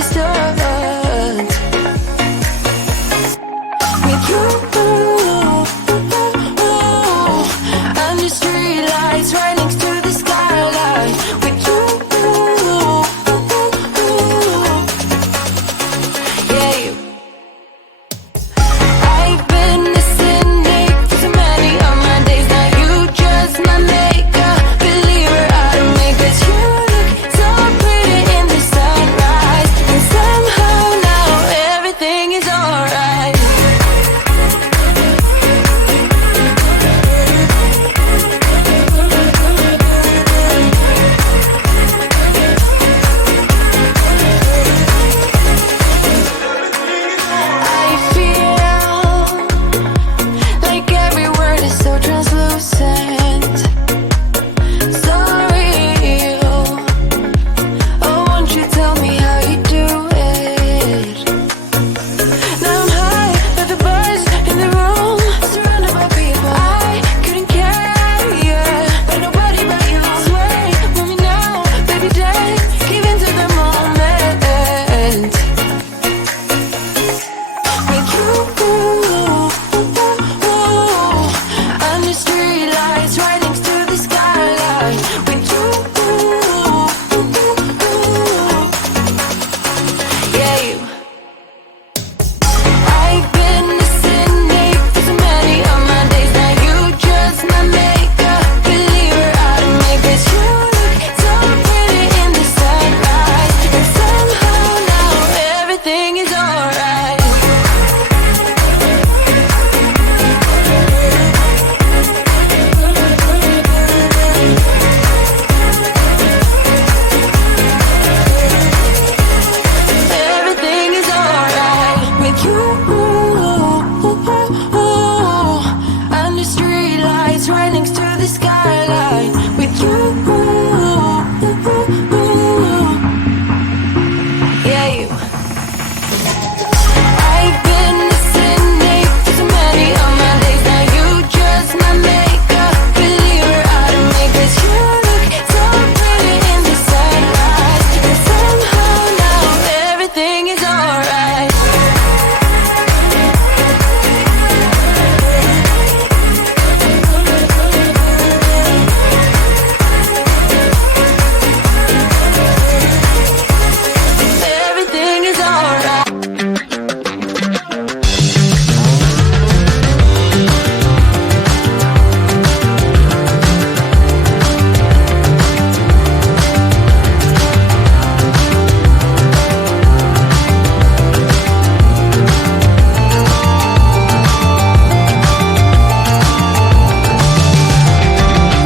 distant. With you, under streetlights right next to the skyline. With you, yeah, you. I've been a cynic for so many of my days. Now you just my makeup believer out of me. 'Cause you look so pretty in the sunrise, and somehow now everything is alright. I feel like every word is so translucent, so real. Oh, won't you tell me how you do it? Now I'm high, like the buzz in the room, surrounded by people I couldn't care, yeah, but nobody but you. Sway, move me now, baby, dance, give into the moment. With you, under streetlights right next to the skyline. With you, yeah, you. I've been a cynic for so many of my days. Now you just my makeup believer out of me. 'Cause you look so pretty in the sunrise, and somehow now everything is alright. Everything is alright with you. Under streetlights right next to the skyline. With you, yeah, you. I've been a cynic for so many of my days. Now you just my makeup believer out of me. 'Cause you look so pretty in the sunrise, and somehow now everything is alright. Everything is alright.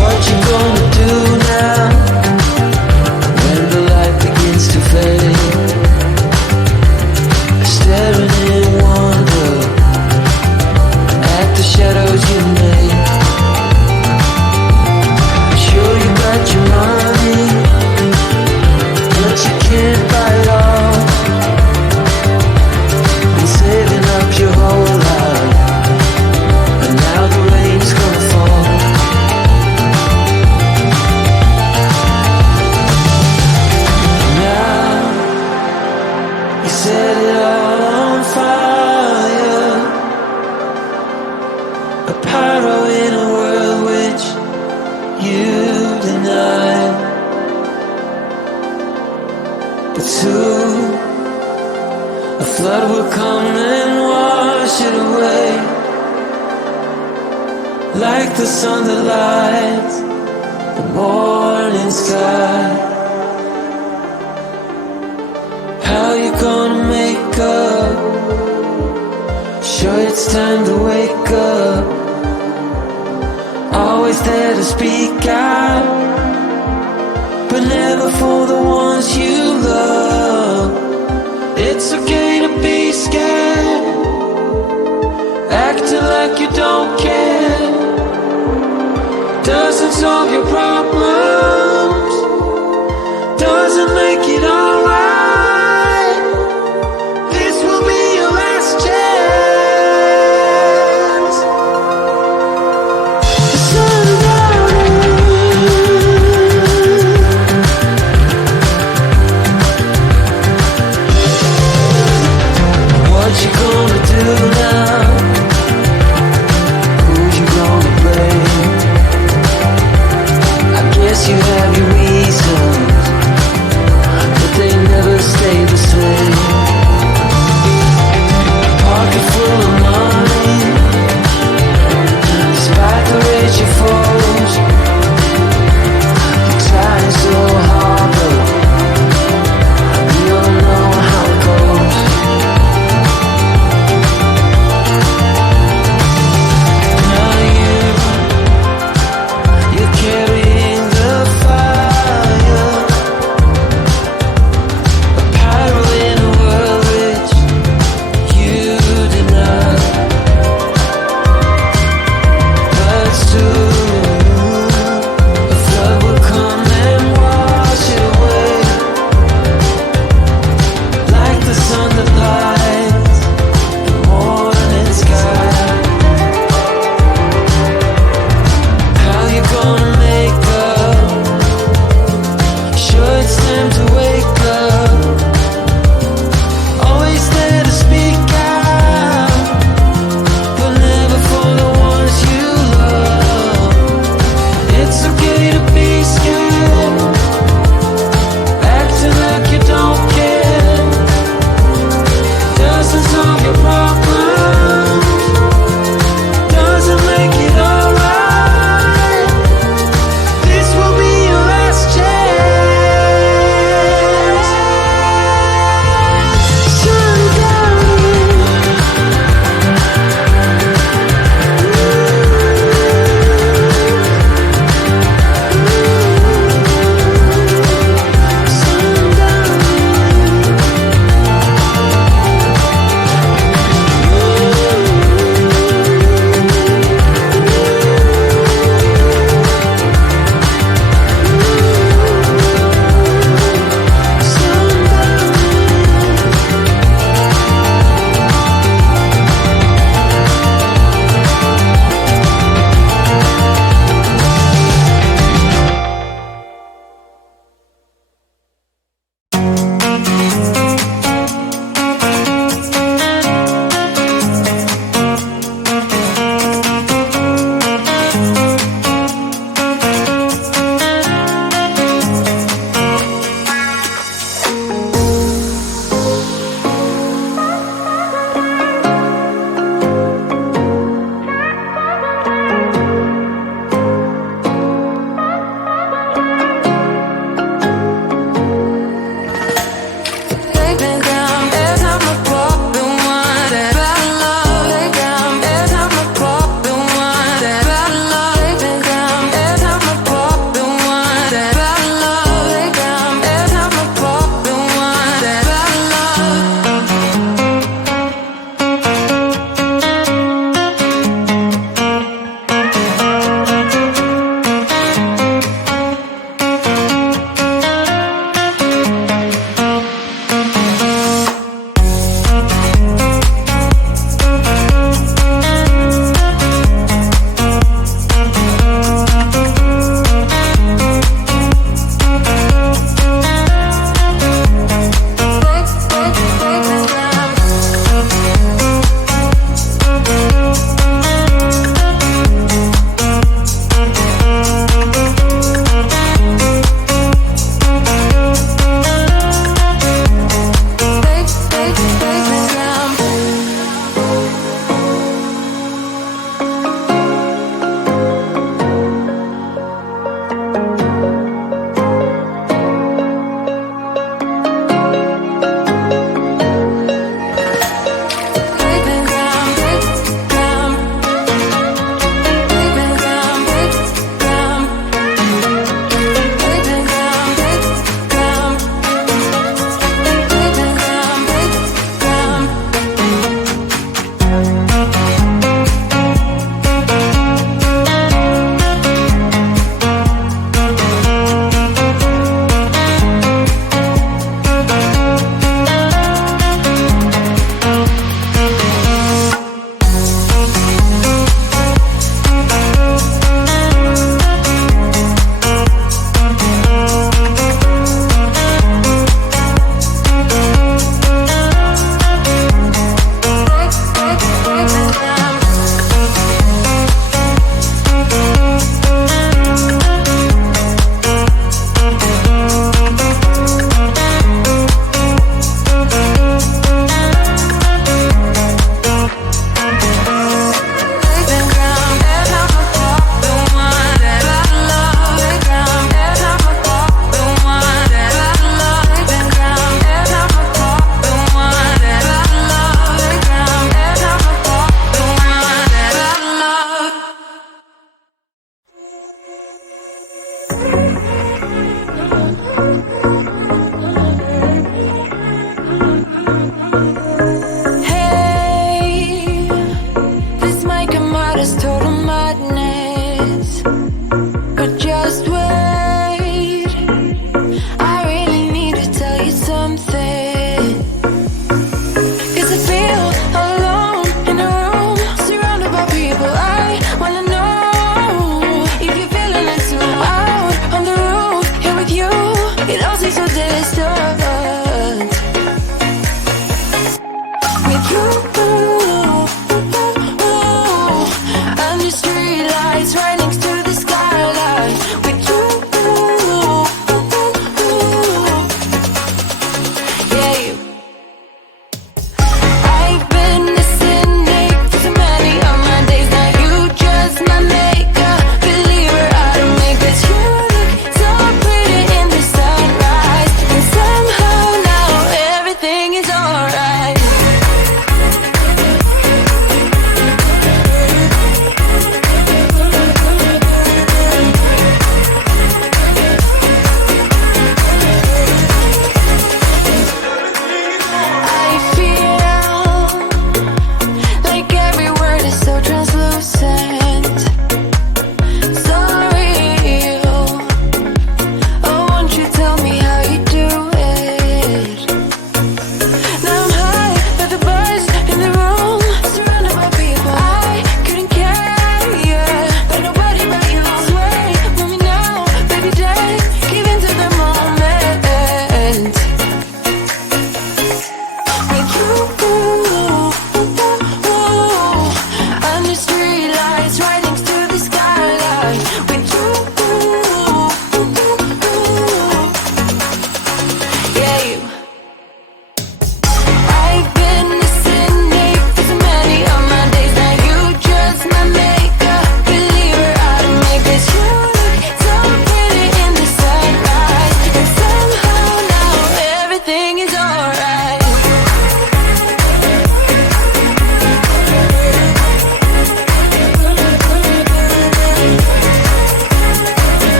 What you gonna do now when the light begins to fade? Staring in wonder at the shadows you made. Sure you got your money, but you can't buy it all. Been saving up your whole life, and now the rain's gonna fall. Now you set it all on fire, a pyro in a world which you deny. But soon a flood will come and wash it away, like the sun that lights the morning sky. How you gonna make up? Sure it's time to wake up. Always there to speak out, but never for the ones you love. It's okay to be scared, acting like you don't care. Doesn't solve your problems, doesn't make it alright. This will be your last chance. The sun is out.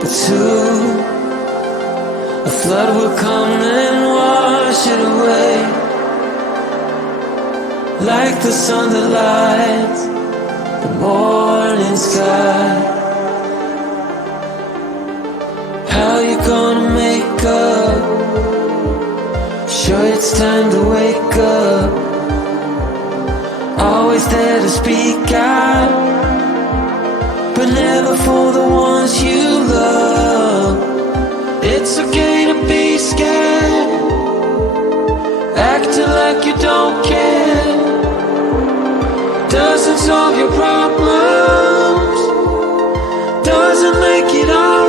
but soon a flood will come and wash it away, like the sun that lights the morning sky. How you gonna make up? Sure, it's time to wake up. Always there to speak out, but never for the ones you love. It's okay to be scared, acting like you don't care. Doesn't solve your problems, doesn't make it all